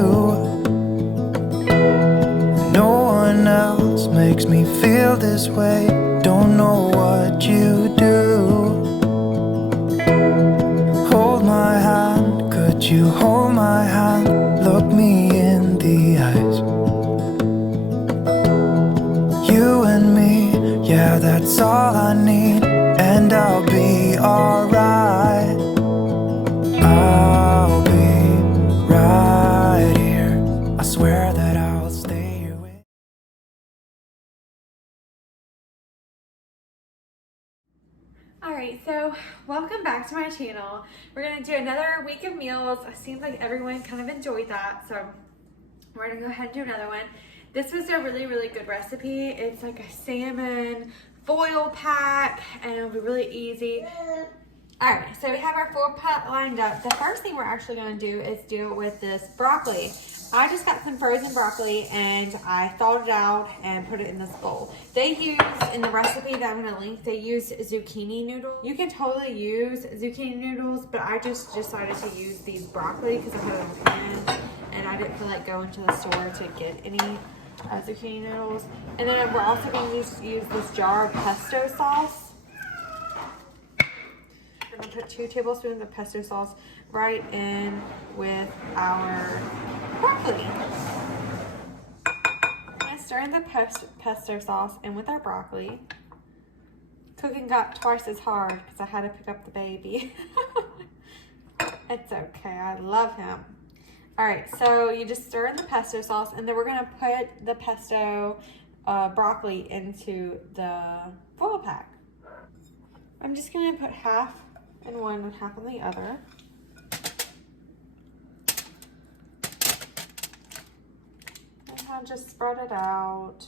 you. No one else makes me feel this way. Don't know what you do. Hold my hand, could you hold my hand? Look me in the eyes. You and me, yeah, that's all I need. And I'll be alright. I'll be right here. I swear that I'll stay here with you. Alright, so welcome back to my channel. We're going to do another week of meals. It seems like everyone kind of enjoyed that, so we're going to go ahead and do another one. This was a really, really good recipe. It's like a salmon foil pack, and it'll be really easy. Alright, so we have our 4-pot lined up. The first thing we're actually going to do is deal with this broccoli. I just got some frozen broccoli and I thawed it out and put it in this bowl. They use, in the recipe that I'm going to link, they use zucchini noodles. You can totally use zucchini noodles, but I just decided to use these broccoli because I had it on hand and I didn't feel like going to the store to get any zucchini noodles. And then we're also going to use this jar of pesto sauce. We're going to put 2 tablespoons of pesto sauce right in with our broccoli. I'm going to stir in the pesto sauce in with our broccoli. Cooking got twice as hard because I had to pick up the baby. It's okay, I love him. Alright, so you just stir in the pesto sauce, and then we're going to put the pesto broccoli into the foil pack. I'm just going to put half in one and half in the other. And I'll just spread it out.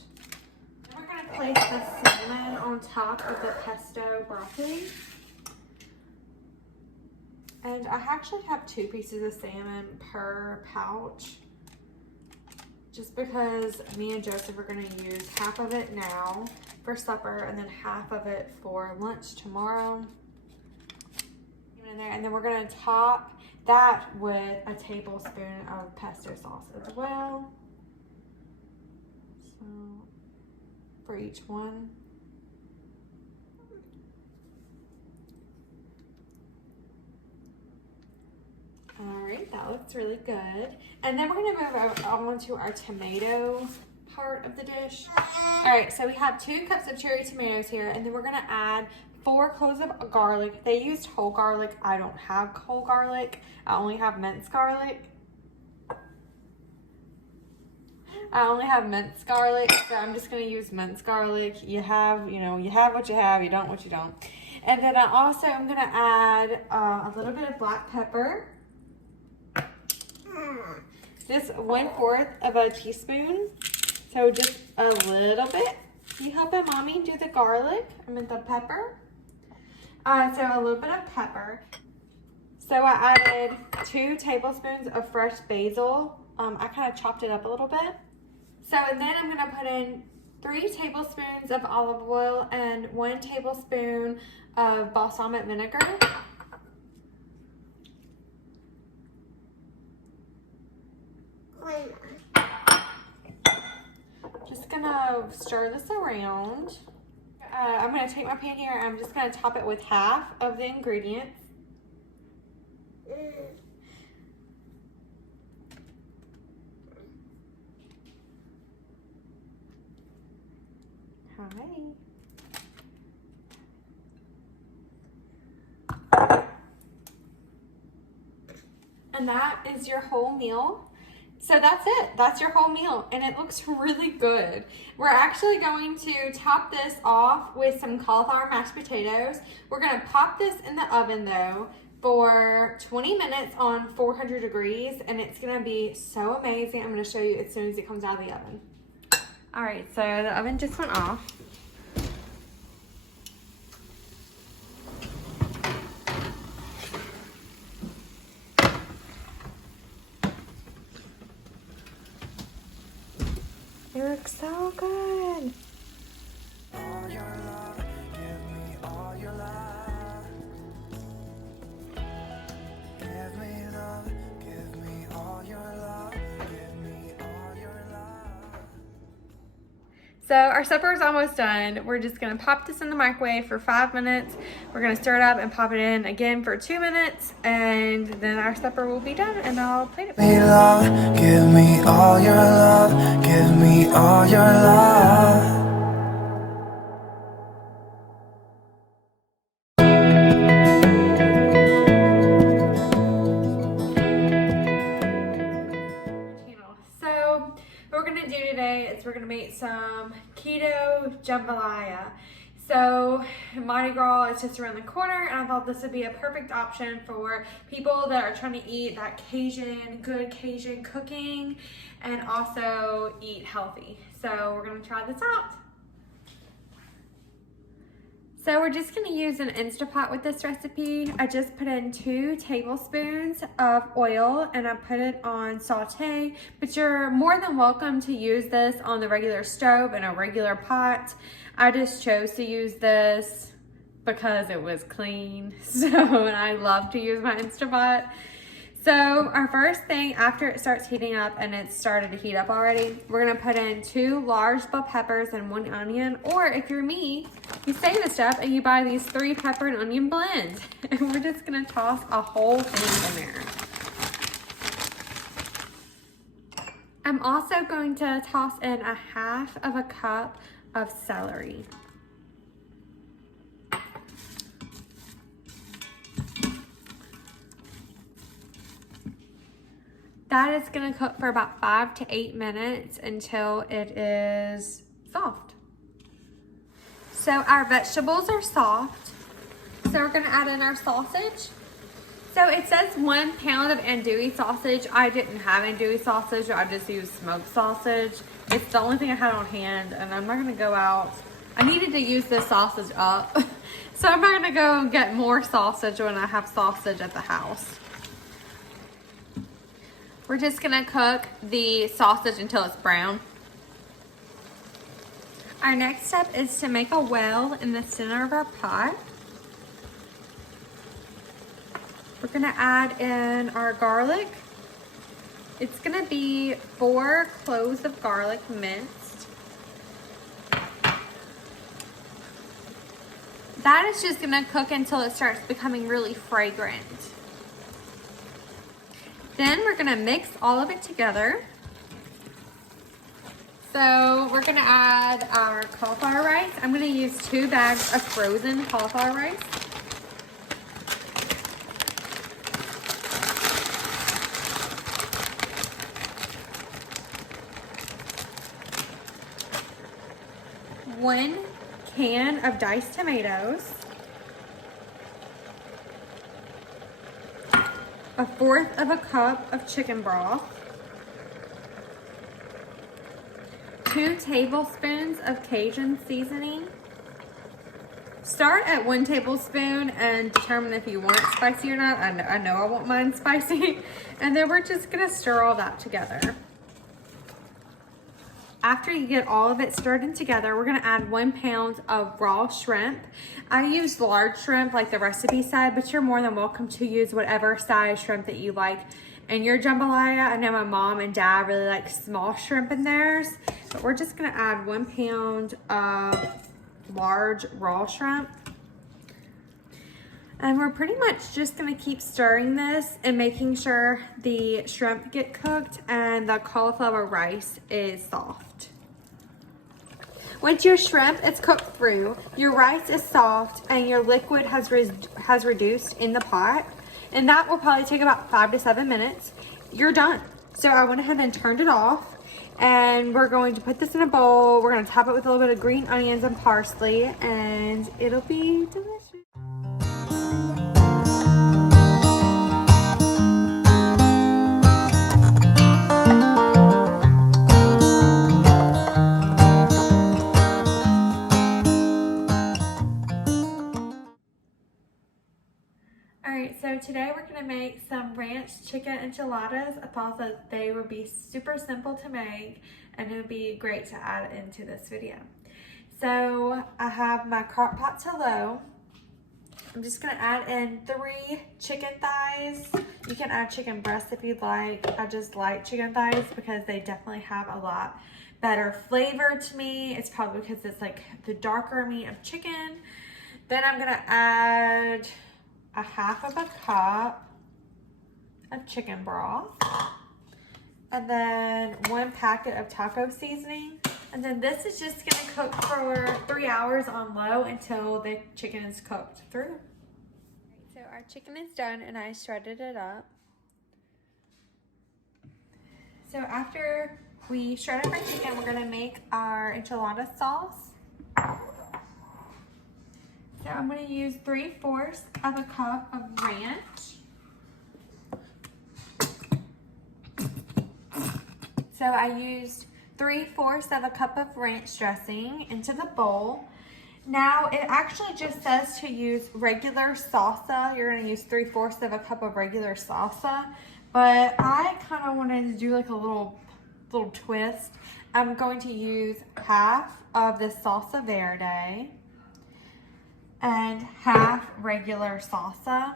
Then we're going to place the salmon on top of the pesto broccoli. And I actually have 2 pieces of salmon per pouch, just because me and Joseph are going to use half of it now for supper and then half of it for lunch tomorrow. In there, and then we're going to top that with a tablespoon of pesto sauce as well. So for each one. Alright, that looks really good. And then we're going to move on to our tomato part of the dish. Alright, so we have 2 cups of cherry tomatoes here, and then we're going to add 4 cloves of garlic. They used whole garlic. I don't have whole garlic. I only have minced garlic. So I'm just going to use minced garlic. You have what you have. You don't what you don't. And then I also am going to add a little bit of black pepper. Just 1/4 of a teaspoon. So just a little bit. You helping mommy do the garlic? The pepper. So a little bit of pepper. So I added 2 tablespoons of fresh basil. I kind of chopped it up a little bit. So and then I'm going to put in 3 tablespoons of olive oil and 1 tablespoon of balsamic vinegar. Just going to stir this around. I'm going to take my pan here and I'm just going to top it with half of the ingredients. Hi. And that is your whole meal. So that's it. That's your whole meal. And it looks really good. We're actually going to top this off with some cauliflower mashed potatoes. We're going to pop this in the oven though for 20 minutes on 400 degrees. And it's going to be so amazing. I'm going to show you as soon as it comes out of the oven. All right, so the oven just went off. It looks so good. All your love, give me all your love. Give me love, give me all your love. So our supper is almost done. We're just gonna pop this in the microwave for 5 minutes. We're gonna stir it up and pop it in again for 2 minutes, and then our supper will be done and I'll plate it. Me love, give me all your love, give me all your love. So what we're gonna do today is we're gonna make some keto jambalaya. So Mardi Gras is just around the corner, and I thought this would be a perfect option for people that are trying to eat that good Cajun cooking and also eat healthy. So we're gonna try this out. So we're just gonna use an Instapot with this recipe. I just put in 2 tablespoons of oil and I put it on saute, but you're more than welcome to use this on the regular stove in a regular pot. I just chose to use this because it was clean, and I love to use my Instapot. So our first thing, after it starts heating up, and it's started to heat up already, we're gonna put in 2 large bell peppers and 1 onion, or if you're me, you save the stuff and you buy these 3 pepper and onion blends. And we're just gonna toss a whole thing in there. I'm also going to toss in a 1/2 cup of celery. That is gonna cook for about 5 to 8 minutes until it is soft. So our vegetables are soft. So we're gonna add in our sausage. So it says 1 pound of andouille sausage. I didn't have andouille sausage, I just used smoked sausage. It's the only thing I had on hand, and I'm not gonna go out. I needed to use this sausage up. So I'm not gonna go and get more sausage when I have sausage at the house. We're just gonna cook the sausage until it's brown. Our next step is to make a well in the center of our pot. We're gonna add in our garlic. It's gonna be 4 cloves of garlic minced. That is just gonna cook until it starts becoming really fragrant. Then we're gonna mix all of it together. So we're gonna add our cauliflower rice. I'm gonna use 2 bags of frozen cauliflower rice. One can of diced tomatoes. 1/4 cup of chicken broth, 2 tablespoons of Cajun seasoning. Start at 1 tablespoon and determine if you want it spicy or not. I know I want mine spicy. And then we're just gonna stir all that together. After you get all of it stirred in together, we're gonna add 1 pound of raw shrimp. I used large shrimp like the recipe said, but you're more than welcome to use whatever size shrimp that you like in your jambalaya. I know my mom and dad really like small shrimp in theirs, but we're just gonna add 1 pound of large raw shrimp. And we're pretty much just gonna keep stirring this and making sure the shrimp get cooked and the cauliflower rice is soft. Once your shrimp is cooked through, your rice is soft, and your liquid has reduced in the pot, and that will probably take about 5 to 7 minutes, you're done. So I went ahead and turned it off, and we're going to put this in a bowl. We're gonna top it with a little bit of green onions and parsley, and it'll be delicious. Alright, so today we're going to make some ranch chicken enchiladas. I thought that they would be super simple to make and it would be great to add into this video. So I have my crock pot to low. I'm just gonna add in 3 chicken thighs. You can add chicken breasts if you'd like. I just like chicken thighs because they definitely have a lot better flavor to me. It's probably because it's like the darker meat of chicken. Then I'm gonna add a 1/2 cup of chicken broth. And then 1 packet of taco seasoning. And then this is just gonna cook for 3 hours on low until the chicken is cooked through. So our chicken is done and I shredded it up. So after we shredded our chicken, we're gonna make our enchilada sauce. So I'm gonna use 3/4 of a cup of ranch. So I used 3/4 of a cup of ranch dressing into the bowl. Now it actually just says to use regular salsa. You're gonna use 3/4 of a cup of regular salsa, but I kind of wanted to do like a little twist. I'm going to use 1/2 of the salsa verde and 1/2 regular salsa.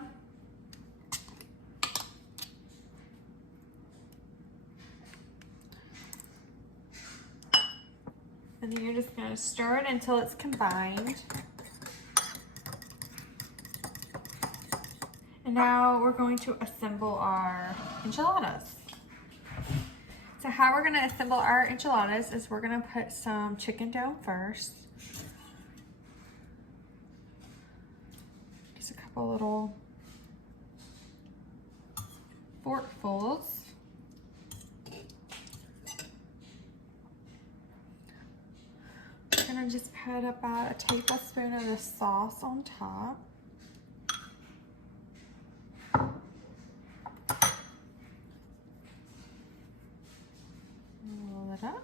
And then you're just going to stir it until it's combined. And now we're going to assemble our enchiladas. So how we're going to assemble our enchiladas is we're going to put some chicken down first. Just a couple little forkfuls. I'm gonna just put about a tablespoon of the sauce on top. Roll it up.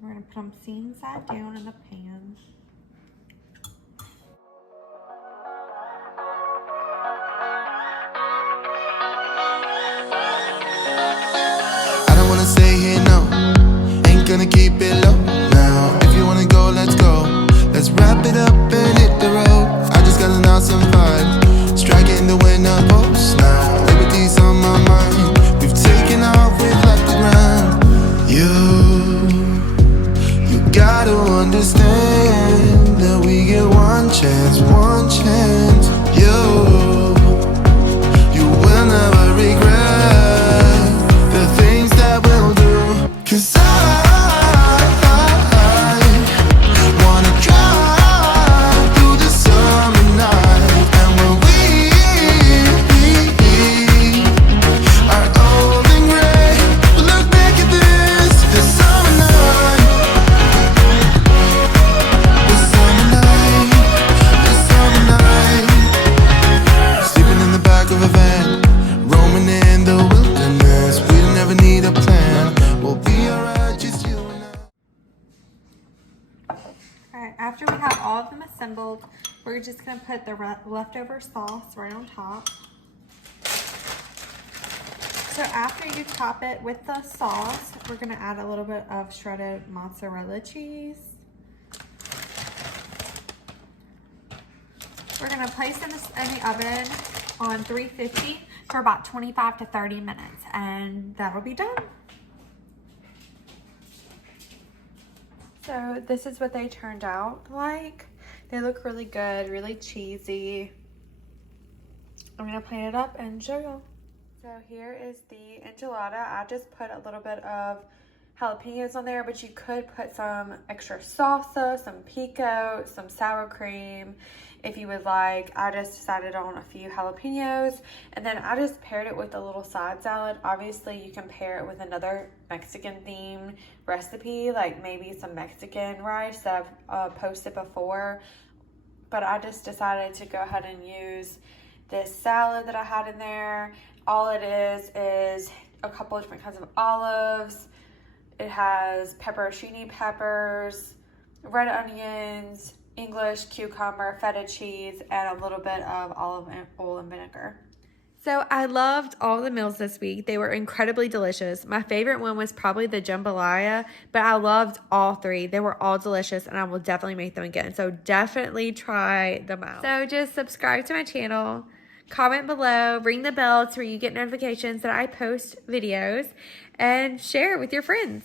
We're gonna put them seam side down in the pan. I don't wanna stay here, no. Ain't gonna keep it low now. If you wanna go, let's go. Let's wrap it up and hit the road. I just got an awesome vibe, striking the winner post now. Liberty's on my mind. We've taken off, we've left the ground. You gotta understand that we get one chance, one chance. You will never regret the things that we'll do. 'Cause I wanna drive through the summer night. And when we are old and gray, we'll look back at this summer night. This summer night, this summer night. Sleeping in the back of a van, roaming in the wilderness. We don't ever need a plan. We'll be alright, just you and I. Alright, after we have all of them assembled, we're just gonna put the leftover sauce right on top. So after you top it with the sauce, we're gonna add a little bit of shredded mozzarella cheese. We're gonna place in the oven on 350 for about 25 to 30 minutes, and that'll be done. So this is what they turned out like. They look really good, really cheesy. I'm gonna plate it up and show you. So here is the enchilada. I just put a little bit of jalapenos on there, but you could put some extra salsa, some pico, some sour cream if you would like. I just decided on a few jalapenos, and then I just paired it with a little side salad. Obviously you can pair it with another Mexican themed recipe, like maybe some Mexican rice that I've posted before, but I just decided to go ahead and use this salad that I had in there. All it is a couple of different kinds of olives. It has pepperoncini peppers, red onions, English cucumber, feta cheese, and a little bit of olive oil and vinegar. So I loved all the meals this week. They were incredibly delicious. My favorite one was probably the jambalaya, but I loved all three. They were all delicious, and I will definitely make them again. So definitely try them out. So just subscribe to my channel, comment below, ring the bell to where you get notifications that I post videos, and share with your friends.